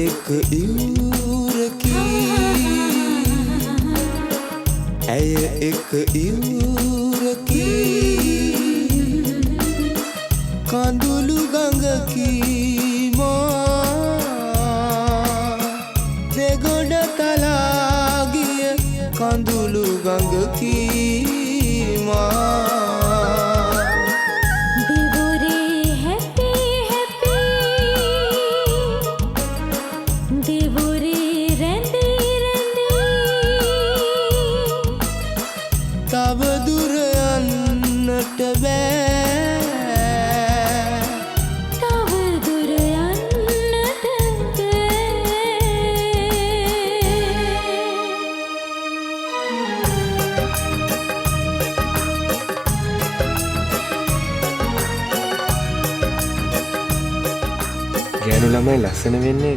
एक इवुरकी ඇය එක ඉවුරකි කඳුළු ගඟකි මා දෙගොඩ තලා ගිය කඳුළු ගඟකි මා තව දුර යන්නට බෑ තව දුර යන්නට බෑ ගෑනු ළමයි ලස්සන වෙන්නේ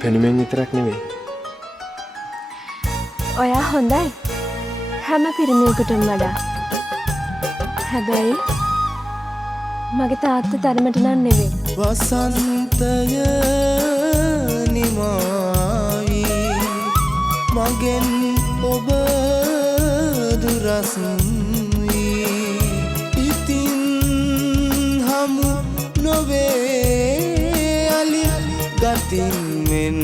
පෙනුමෙන් විතරක් නෙවෙයි ඔයා හොඳයි හැම පිරිමියෙකුටම වඩා හැබැයි මගේ තාත්තා තරමට නම් නෙවෙයි වසන්තය නිමාවි මගෙන් ඔබ දුරස් වී ඉතින් හමු නොවේ අලි ගතින් මෙන්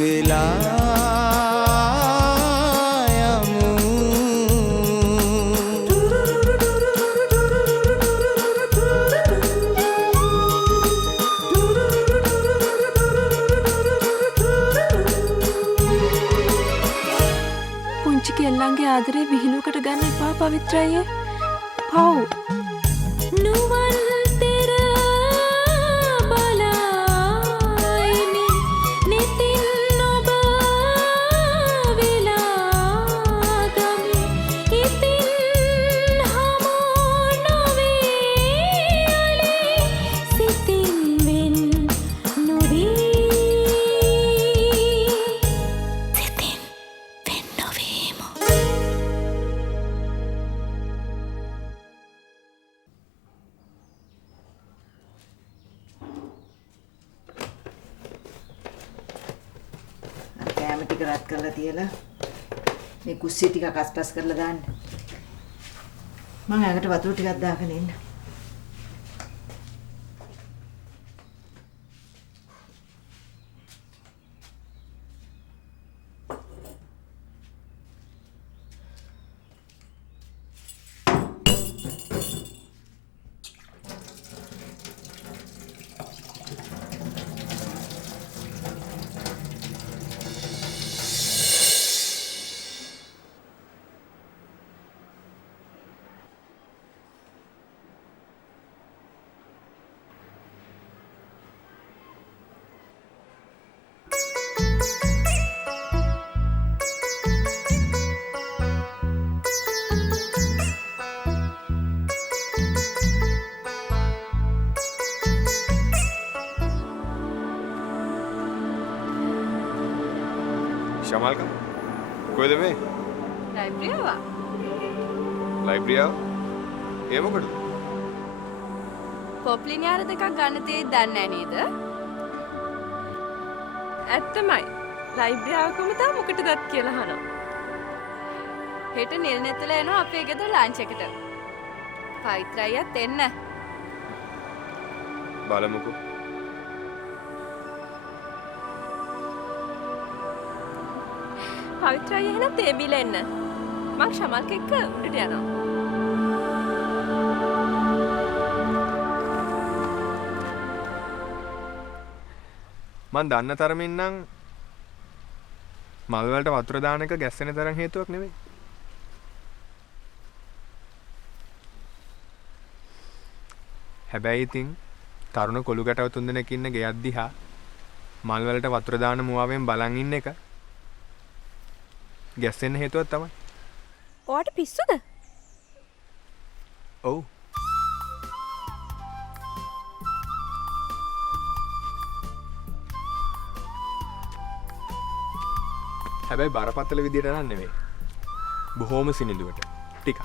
වෙලා කෙල්ලන්ගේ ආදරේ විහිළුවකට ගන්න එපා පවිත්‍රායේ පව් නුවන් තෙර බලයිමි නිතින් ඔබ වෙලා ගමි ඉතින් හමු නොවේ අලි සිතින් වෙන් නොවී කෑම ටික රත් කරලා තියලා මේ කුස්සිය ටික කස්පස් කරලා දාන්න. මම ඇඟට වතුර ටිකක් දාගෙන ඉන්න. शमाल का कोई दे में लाइब्रेरी आओ ये මොකද පොප්ලිනියාර දෙකක් ගන්න තියෙයි දන්නේ නේද ඇත්තමයි ලයිබ්‍රරි ආවකම තා මොකටදත් කියලා අහනවා හෙට නිල් නෙතල එනවා අපේ ගෙදර ලන්ච් එකට පවිත්‍රායියත් එන්න බලමුකෝ පවිත්‍රායිය එහෙනම් තේ බීලා එන්න මං ශමල්ක එක්ක උඩට යනවා මන් දන්න තරමින් නම් මල් වලට වතුර දාන එක ගැස්සෙන තරම් හේතුවක් නෙවෙයි. හැබැයි ඉතින් තරුණ කොළු ගැටව තුන්දෙනෙක් ඉන්න ගෙයක් දිහා මල් වලට වතුර දාන මුවාවෙන් බලන් ඉන්න එක ගැස්සෙන්න හේතුවක් තමයි. ඔයාට පිස්සුද? ඔව්. හැබැයි බරපතල විදියට නන් නෙවෙයි. බොහොම සිනිඳුවට. ටිකක්.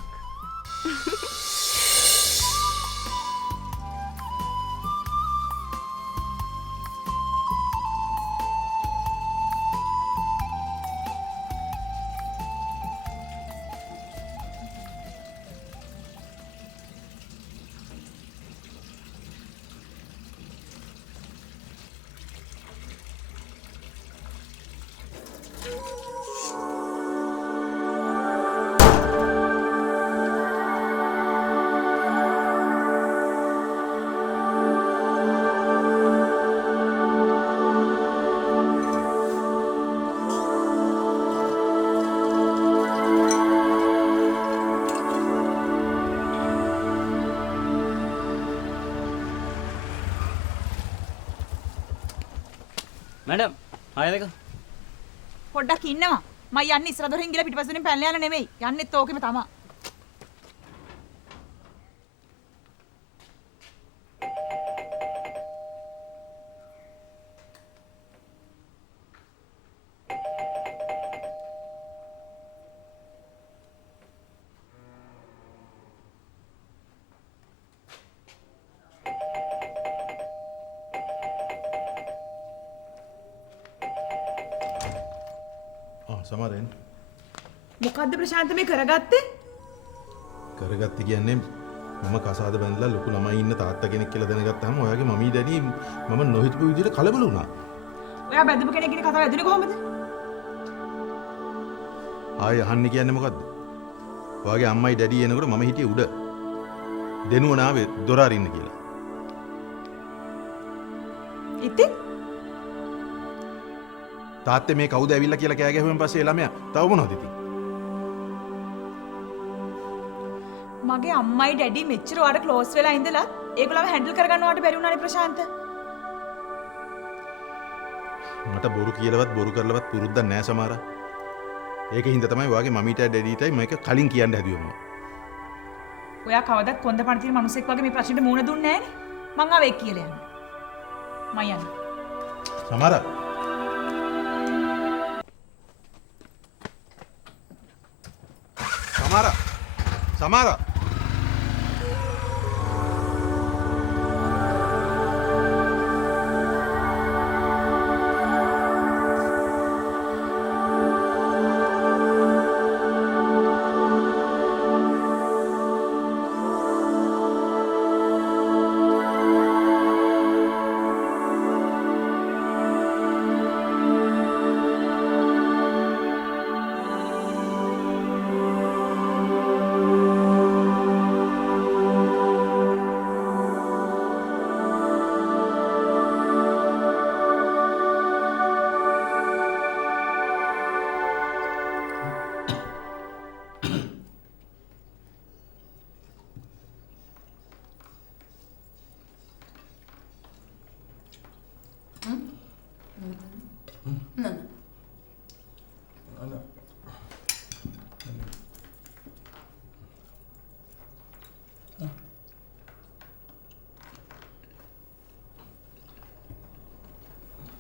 මැඩම් ආයෙක පොඩ්ඩක් ඉන්නවා. මම යන්නේ ඉස්සර දොරින් ගිහලා පිටිපස්සෙන් පැනලා යන්න නෙමෙයි. යන්නෙත් ඕකෙම තමයි. සමරෙන් මොකද්ද ප්‍රශාන්ත මේ කරගත්තේ? කරගත්තේ කියන්නේ මම කසාද බැඳලා ලොකු ළමයි ඉන්න තාත්තා කෙනෙක් කියලා දැනගත්තාම ඔයාගේ මමී ඩැඩි මම නොහිතපු විදිහට කලබල වුණා. ඔයා බැඳපු කෙනෙක්ගේ කතාව ඇදුනේ කොහොමද? ආයේ අහන්නේ කියන්නේ මොකද්ද? ඔයාගේ අම්මයි ඩැඩි එනකොට මම හිටියේ උඩ. දෙනුව නාවේ දොර අරින්න කියලා. ඉතින් තාත්තේ මේ කවුද ඇවිල්ලා කියලා කෑ ගැහුවෙන් පස්සේ ළමයා තව මොනවද ඉතින්? මගේ අම්මයි ඩැඩි මෙච්චර ඔයාලට ක්ලෝස් වෙලා ඉඳලා ඒගොල්ලව හැන්ඩල් කරගන්න ඔයාලට බැරි වුණානේ ප්‍රශාන්ත. මට බොරු කියලාවත් බොරු කරලවත් පුරුද්දක් නැහැ සමහරා. ඒකින්ද තමයි ඔයාගේ මමීටයි ඩැඩිටයි මේක කලින් කියන්න හැදුවේ මම. ඔයා කවදත් කොන්ද පණ තියෙන මිනිස්සෙක් වගේ මේ ප්‍රශ්නෙට මුහුණ දුන්නේ නැහනේ. මං ආවේ කියලා යන්න. මම යන්න. සමහරා සමහරා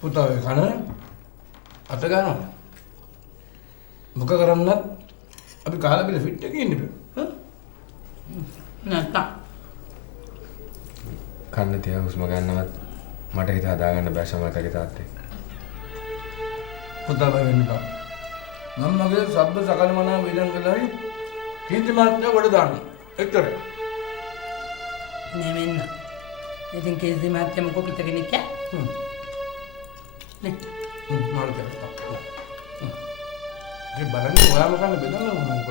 පුතා වේ කන අත ගන්නවා. මොක කරන්නත් අපි කාලා බිල ෆිට් එකේ ඉන්න බෑ. නැත්නම් කන්න තියා හුස්ම ගන්නවත් මට හිත හදාගන්න බෑ සමහරකගේ තාත්තේ. පුතා බය වෙන්න එපා. මම මගේ සබ්බ සකල මනා වේදන් කළායි කීර්ති මාත්‍ය වඩ දාන්න. එක්තරේ. නෙමෙන්න. ඉතින් කීර්ති මාත්‍ය මොකෝ පිටගෙන ඉක්ක? නේ. මාළු කරා. ඒ බලන්නේ ඔයාම කන්න බෙදන්න ඕන උඹට.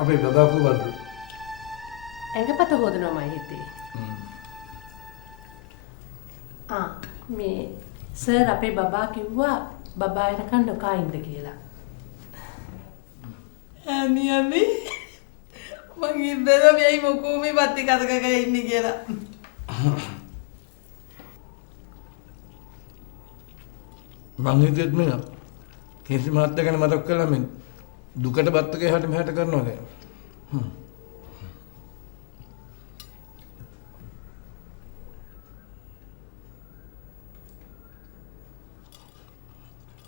අපේ බබා කොහොමද? ඇඟපත හොදනවාමයි හිතේ. මේ සර් අපේ බබා කිව්වා බබා එනකන් නොකා ඉන්න කියලා. අනේ මං ඉඳලා මෙයි මොකෝ මේ බත්ති කසකක ඉන්නේ කියලා. මං හිතුවෙත් මේ කීර්ති මාත්‍ය ගැන මතක් කළා මේ දුකට බත්තකේ හැට මෙහෙට කරනවා දැන්.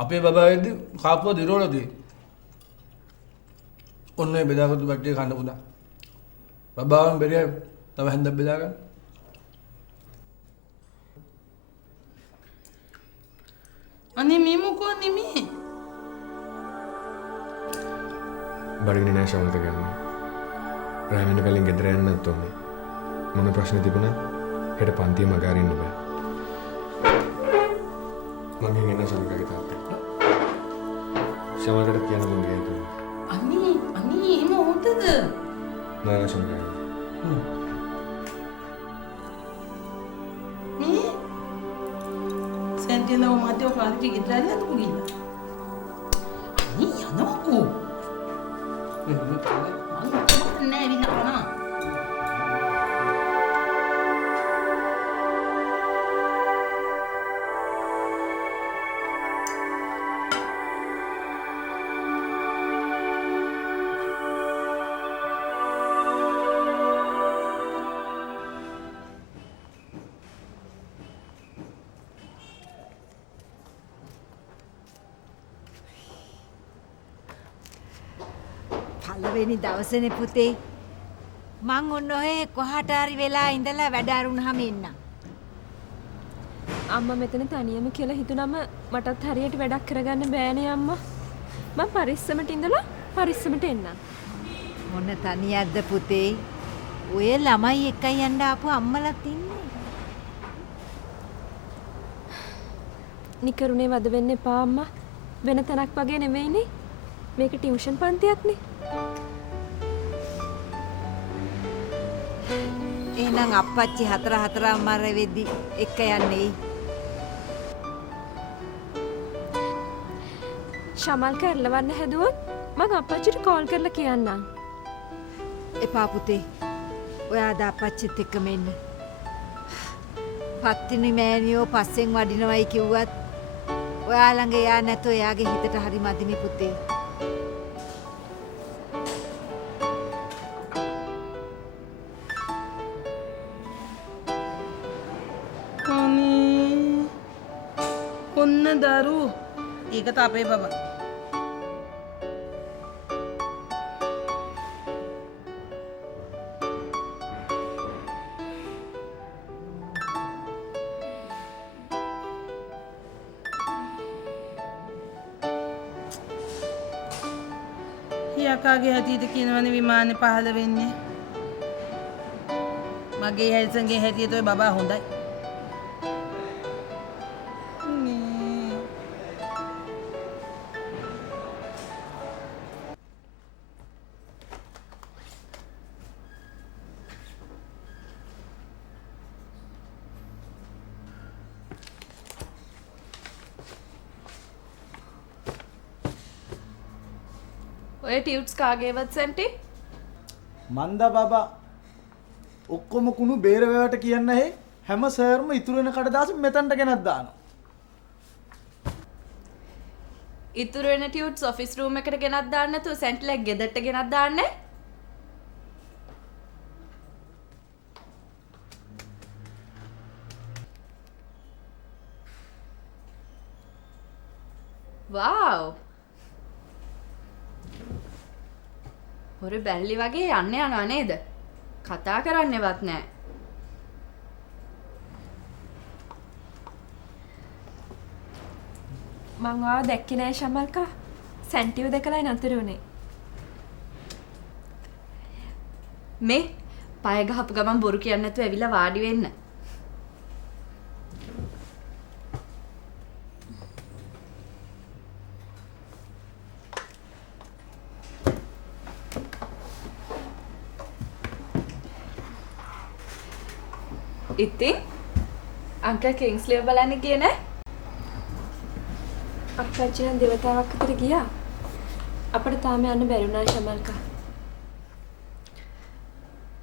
අපේ බබා වෙද්දි කාපුව දිරවලදී ඔන්නේ බෙදාගත්තු බට්ටිය කන්න පුදා. බබාවන් බෙරිය තව හැන්දක් බෙදාගන්න. අනේ මේ මොකෝ නෙමේ. බඩගිනි නෑ ශවන්ත ගන්න. රාමින කලින් ගෙදර යන්නත් ඕනේ. මොන ප්‍රශ්න තිබුණත් හෙට පන්තිය මග අරින්න බෑ. මගෙන් එන්න ශවන්තගේ තාත්තා. ශවන්තට කියන්න මම ගියා කියලා. අනේ එහෙම හොතද? නෑ ශවන්ත. මේ සෙන්ටිනෝ මාතෝ කාලේ ගෙදර යන්න පුගිලා. අනේ යනකෝ. නෑ විනාරණ. පළවෙනි දවසනේ පුතේ මං ඔන්න ඔය කොහාට හරි වෙලා ඉඳලා වැඩ අරුණාම එන්න. අම්මා මෙතන තනියම කියලා හිතුනම මටත් හරියට වැඩක් කරගන්න බෑනේ අම්මා. මම පරිස්සමට ඉඳලා පරිස්සමට එන්නම්. මොන තනියක්ද පුතේ? ඔය ළමයි එක්කයි යන්න ආපු අම්මලාත් ඉන්නේ. නිකරුණේ වද වෙන්න එපා අම්මා. වෙන තැනක් වගේ නෙවෙයිනේ. මේක ටියුෂන් පන්තියක්නේ. එහෙනම් අප්පච්චි හතරමාර වෙද්දි එක්ක යන්නේ. ශමල් කරලවන්න හැදුවොත් මං අප්පච්චිට කෝල් කරලා කියන්නම්. එපා පුතේ. ඔයා අද අප්පච්චිත් එක්කම එන්න. පත්තිනි මෑණියෝ පස්සෙන් වඩිනවයි කිව්වත් ඔයා ළඟ යා නැතෝ එයාගේ හිතට හරි මදිමි පුතේ. ඔන්න දරු. ඒක අපේ බබා. යකාගේ හැටියට කියනවනේ විමානේ පහළ වෙන්නේ. මගේ හැල්සන්ගේ හැටියට ඔය බබා හොඳයි. ඔය ටියුට්ස් කාගේවත් සැන්ටි? මන්ද බබා ඔක්කොම කුණු බේරවැවට කියන්න හැම සර්ම ඉතුරු වෙන කඩදාසි මෙතනට ගෙනත් දානවා. ඉතුරු වෙන ටියුට්ස් ඔෆිස් රූම් එකට ගෙනත් දාන්න නැතුව සැන්ටිලෙක් ගෙදරට ගෙනත් දාන්නේ? වාව්! හොර බැල්ලි වගේ යන්න යනවා නේද? කතා කරන්නේවත් නැහැ. මං ආව දැක්කේ නෑ ශමල්කා. සැන්ටිව දැකලා නතර උනේ. මේ පය ගහපු ගමන් බොරු කියන්නේ නැතුව ඇවිල්ලා වාඩි වෙන්න. ඉතින් අංකල් කිංස්ලිව බලන්න ගියේ නෑ? අප්පච්චි නම් දෙවතාවක් අතර ගියා. අපිට තාම යන්න බැරි වුණා ශමල්කා.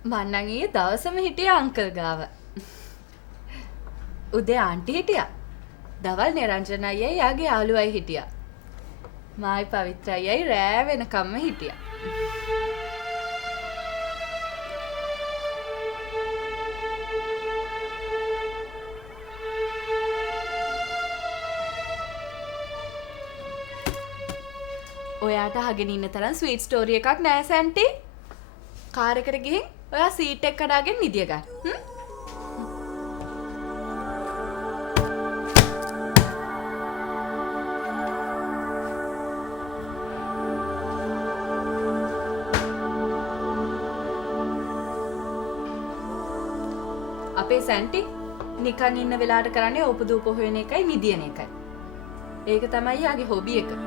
මං නම් ඊයේ දවසම හිටියා අංකල් ගාව. උදේ ආන්ටි හිටියා. දවල් නිරංජන අයියයි යාගේ යාළුවයි හිටියා. මායි පවිත්‍ර අයියයි රෑ වෙනකම්ම හිටියා. ඔයාට අහගෙන ඉන්න තරම් ස්වීට් ස්ටෝරි එකක් නෑ සැන්ටි. කාර් එකට ගිහින් ඔයා සීට් එක කඩාගෙන නිදිය ගන්න. අපේ සැන්ටි නිකන් ඉන්න වෙලාවට කරන්නේ ඕපදූප හොයන එකයි නිදියන එකයි. ඒක තමයි යාගේ හොබි එක.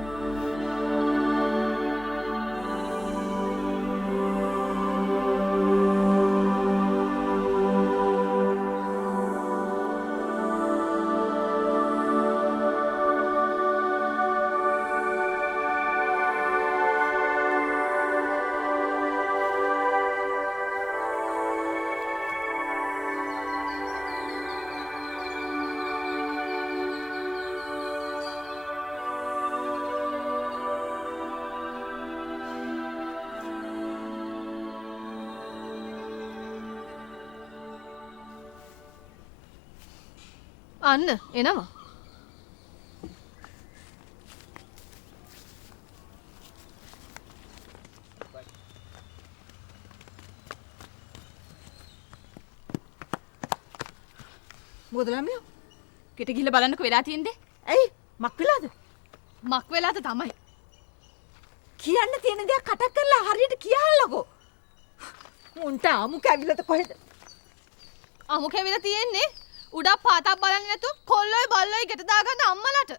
අන්න එනවා. මොකද ළමයෝ? ගෙට ගිහලා බලන්නකෝ වෙලා තියෙන්නේ. ඇයි මක් වෙලාද? මක් වෙලාද තමයි. කියන්න තියෙන දේ කටක් කරලා හරියට කියහල්ලකෝ. මුන්ට අමු කැවිලද කොහෙද? අමු කැවිලා තියෙන්නේ උඩක් පාතක් බලන්නේ නැතුව කොල්ලොයි බල්ලොයි ගෙට දාගන්න අම්මලාට.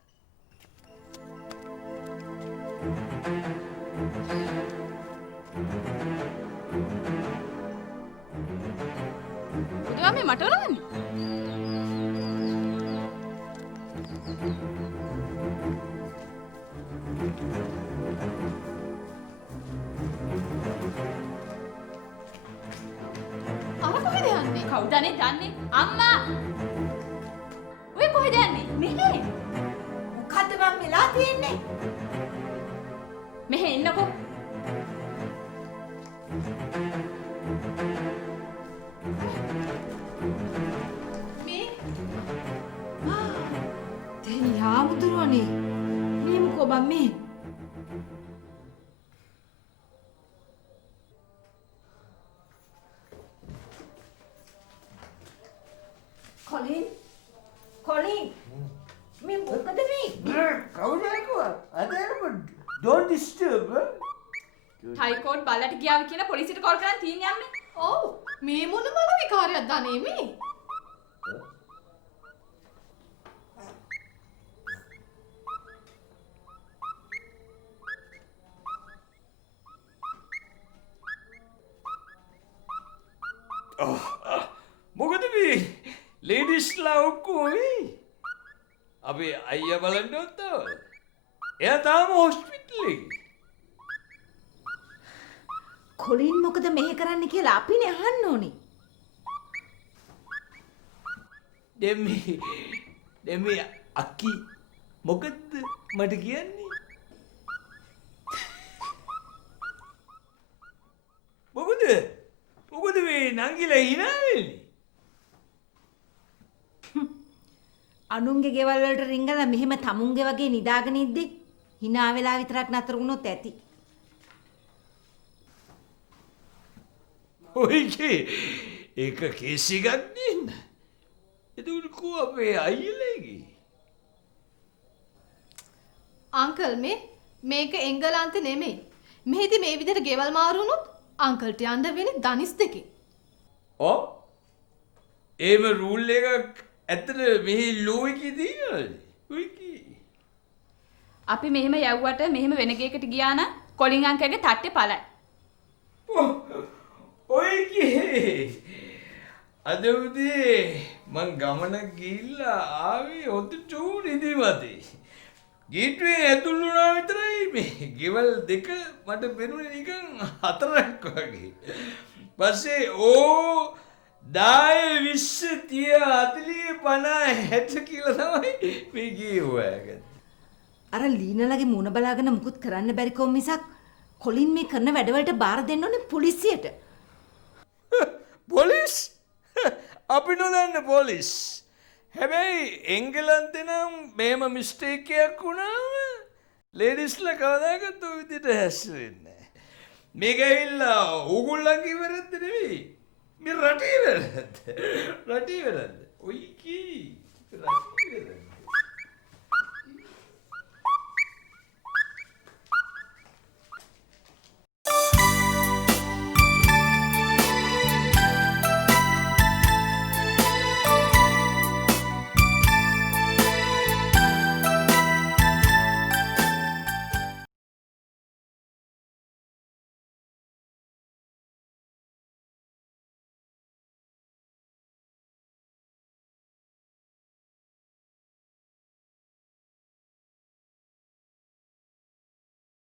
බුදුහාම මේ මට උරන්නේ. අර කොහෙද යන්නේ? කවුද අනේ දන්නේ? අම්මා! ඔය කොහෙද යන්නේ? මෙහෙ. මොකද්ද මම වෙලා තියෙන්නේ? මෙහෙ එන්නකෝ. මේ දැන් යාමුදුරනේ. මේ මොකෝ බම් මේ? කොලින් මේ මොකද මේ? Don't disturb. හයිකෝට් බලට ගියාවි කියලා පොලිසියට කෝල් කරන් තියන්නේ යන්නේ. ඔව්. මේ මොන මල විකාරයක් දන්නේ මේ? මොකද මේ ලේඩිස්ලා ඔක්කොම අපේ අයියා බලන්න ඔත්තව. එයා තාම හොස්පිටල් එකේ. කොලින් මොකද මෙහෙ කරන්න කියලා අපිනේ අහන්න ඕනේ. දෙමි අක්කි මොකද්ද මට කියන්නේ? මොකද මේ නංගිලා hina වෙන්නේ? අනුන්ගේ ගෙවල් වලට රිංගලා මෙහෙම තමුන්ගේ වගේ නිදාගෙන ඉද්දි hina වෙලා විතරක් නතර වුණොත් ඇති. ඔයිකේ ඒක කේසි ගන්න. එතකොට කෝ අපේ අයියලගේ. අංකල් මේක එංගලන්ත නෙමෙයි. මෙහෙදි මේ විදිහට ගෙවල් මාරු වුණොත් අංකල්ට යන්න වෙන්නේ දනිස් දෙකේ. ඔව්. ඒම රූල් එකක් ඇත්තට මෙහි ලෝයිකේ තියෙනවද? ඔයිකේ. අපි මෙහෙම යවුවට මෙහෙම වෙන ගේකට ගියා නම් කොලින් අංකල්ගේ තට්ටේ පලයි. ඔයිකේ අද උදේ මං ගමන ගිහිල්ලා ආවේ ඔතටෝ නිදිමතේ. ගේට්වේ ඇතුල් වුණා විතරයි මේ ගෙවල් දෙක මට පෙනුනේ නිකන් හතරක් වගේ. පස්සේ ඕ 10 20 30 40 50 60 කියලා තමයි මේ ගියේ හොයාගත්තේ. අර ලීනලගේ මුණ බලාගෙන මුකුත් කරන්න බැරි කොම් මිසක් කොලින් මේ කරන වැඩවලට බාර දෙන්න ඕනේ පොලිසියට. පොලිස්? අපි නොදන්න පොලිස්. හැබැයි එංගලන්තේ නම් මෙහෙම මිස්ටේක් එකක් වුණාම ලේඩිස්ලා කවදාකවත් ඔය විදිහට හැස්සෙන්නේ නැහැ. මේක ඇවිල්ලා ඕගොල්ලන්ගේ වැරද්ද නෙවෙයි. මේ රටේ වැරද්ද. රටේ වැරද්ද. ඔයි කී